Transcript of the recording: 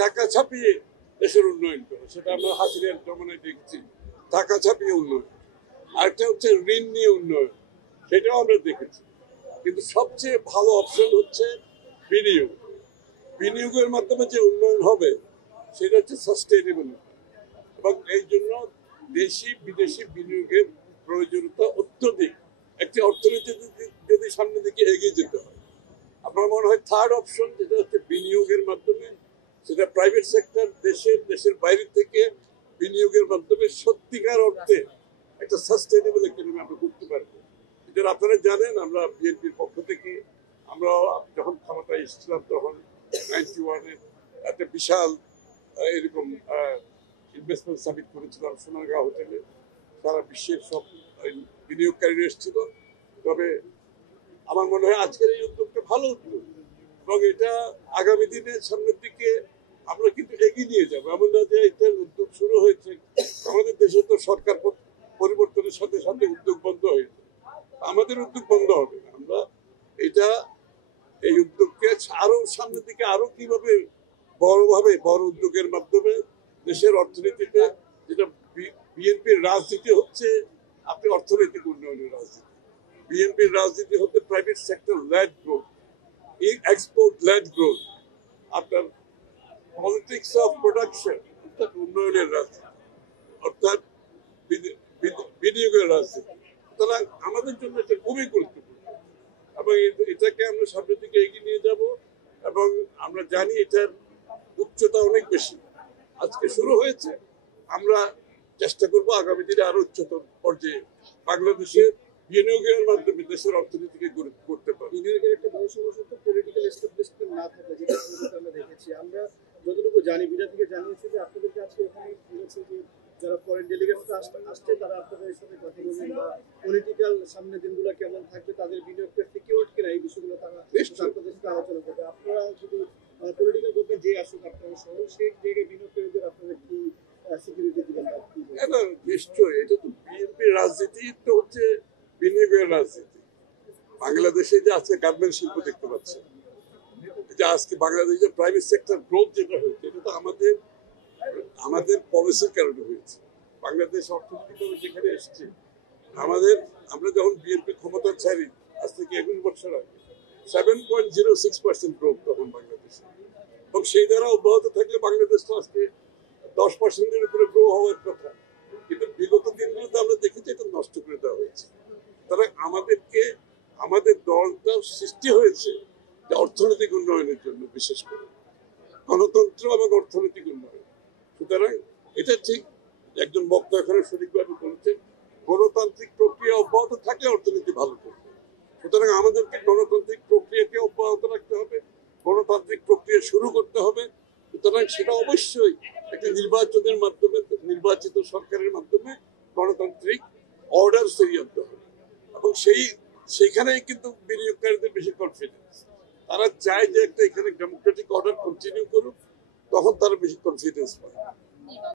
টাকা ছাপিয়ে দেশের উন্নয়ন করে, সেটা আমরা হাসিনের জমানায় দেখছি, টাকা ছাপিয়ে উন্নয়ন। আরেকটা হচ্ছে ঋণ নিয়ে উন্নয়ন, সেটাও আমরা দেখেছি। কিন্তু সবচেয়ে ভালো অপশন হচ্ছে বিনিয়োগ। বিনিয়োগের মাধ্যমে যে উন্নয়ন হবে সেটা হচ্ছে সাস্টেইনেবল, এবং এই জন্য দেশি বিদেশি বিনিয়োগের প্রয়োজনীয়তা অত্যধিক। একটি অর্থনীতি যদি সামনের দিকে এগিয়ে যেতে হয়, আমার মনে হয় থার্ড অপশন যেটা হচ্ছে বিনিয়োগের মাধ্যমে, সেটা প্রাইভেট সেক্টর দেশের বাইরে থেকে বিনিয়োগের মাধ্যমে সত্যিকার অর্থে একটা সাস্টেইনেবল ইকোনমি আমরা করতে পারবো। এটা আপনারা জানেন, আমরা বিএনপির পক্ষ থেকে আমরা যখন ক্ষমতায় এসেছিলাম তখন 91-এ একটা বিশাল এরকম ইনভেস্টমেন্ট সামিট করেছিলাম সোনারগাঁও হোটেলে। সারা বিশ্বের সব বিনিয়োগকারীরা এসেছিল। তবে আমার মনে হয় আজকের এই উদ্যোগটা ভালো উদ্যোগ, এবং এটা আগামী দিনে সামনের দিকে আমরা কিন্তু এগিয়ে নিয়ে যাবো। এমন না যে এটার উদ্যোগ শুরু হয়েছে, আমাদের দেশে তো সরকার পরিবর্তনের সাথে সাথে উদ্যোগ বন্ধ হয়েছে, আমাদের উদ্যোগ বন্ধ হবে না। আমরা এই উদ্যোগকে আরো সামনের দিকে আরো কিভাবে বড় উদ্যোগের মাধ্যমে দেশের অর্থনীতিতে, যেটা বিএনপির রাজনীতি হচ্ছে আপনি অর্থনৈতিক উন্নয়নের রাজনীতি, বিএনপির রাজনীতি হচ্ছে private sector led growth, export led growth, আপনার পলিটিক্স অফ প্রোডাকশন অর্থাৎ উন্নয়নের রাজনীতি, অর্থাৎ বিনিয়োগের রাজনীতি। সুতরাং আমাদের জন্য এটা খুবই গুরুত্বপূর্ণ, এবং এটাকে আমরা সামনের দিকে এগিয়ে নিয়ে যাব। এবং আমরা জানি এটার উচ্চতা অনেক বেশি, আজকে শুরু হয়েছে, আমরা চেষ্টা করব আগামী দিনে আরো উচ্চতর পর্যায়ে বাংলাদেশের বিনিয়োগের মাধ্যমে দেশের অর্থনীতিকে করতে পারবো। বিনিয়োগের একটা বড় সমস্যা তো পলিটিক্যাল এস্টাবলিশমেন্ট না থাকা, যেটা আমরা দেখেছি। আমরা যতটুকু জানি, বিজা থেকে জানিয়েছি যে আপনাদেরকে আজকে এখানে বলেছে যে যারা ফরেন ডেলিগেটসরা আসছে তারা আপনাদের সাথে কথা বলবেন, বা পলিটিক্যাল সামনের দিনগুলো কেমন থাকবে, তাদের বিনিয়োগটা সিকিউর কিনা, এই বিষয়গুলো তারা আপনাদের সাথে আলোচনা করবে। আপনারা যদি পলিটিক্যাল গভর্নমেন্ট যে আসুক আপনারা সহ, সেই জায়গায় বিনিয়োগকারীদের আপনারা কি সিকিউরিটি দিবেন? নিশ্চয়ই, এটা তো বিএনপির রাজনীতি তো হচ্ছে বিনিয়োগের রাজনীতি। বাংলাদেশে যে আজকে গার্মেন্ট শিল্প দেখতে পাচ্ছে, যে আজকে বাংলাদেশে প্রাইভেট সেক্টর গ্রোথ যেটা হয়েছে, এটা তো আমাদের পলিসির কারণে হয়েছে। বাংলাদেশ অর্থনৈতিকভাবে যেখানে এসেছে, আমরা যখন বিএনপি ক্ষমতা ছাড়ি আজ থেকে 21 বছর আগে 7.06% গ্রোথ তখন বাংলাদেশে, এবং সেই দ্বারা অব্যাহত থাকলে বাংলাদেশ তো আজকে 10%-এর উপরে গ্রো হওয়ার কথা। কিন্তু বিগত দিনগুলোতে আমরা দেখেছি এটা নষ্ট করে দেওয়া হয়েছে। তারা আমাদের দলটা সৃষ্টি হয়েছে যে অর্থনৈতিক উন্নয়নের জন্য, বিশেষ করে গণতন্ত্র এবং অর্থনৈতিক উন্নয়ন। সুতরাং এটা ঠিক, একজন বক্তা এখানে সঠিকভাবে বলেছেন, গণতান্ত্রিক প্রক্রিয়া অব্যাহত থাকলে অর্থনীতি ভালো করবে। সুতরাং আমাদেরকে গণতান্ত্রিক প্রক্রিয়াকে অব্যাহত রাখতে হবে, গণতান্ত্রিক প্রক্রিয়া শুরু করতে হবে। সুতরাং সেটা অবশ্যই একটা নির্বাচনের মাধ্যমে, নির্বাচিত সরকারের মাধ্যমে গণতান্ত্রিক অর্ডার ফিরিয়ে আনতে হবে, এবং সেইখানেই কিন্তু বিনিয়োগকারীদের বেশি কনফিডেন্স। তারা চায় যে একটা এখানে ডেমোক্রেটিক অর্ডার কন্টিনিউ করুক, তখন তারা বেশি কনফিডেন্স পায়।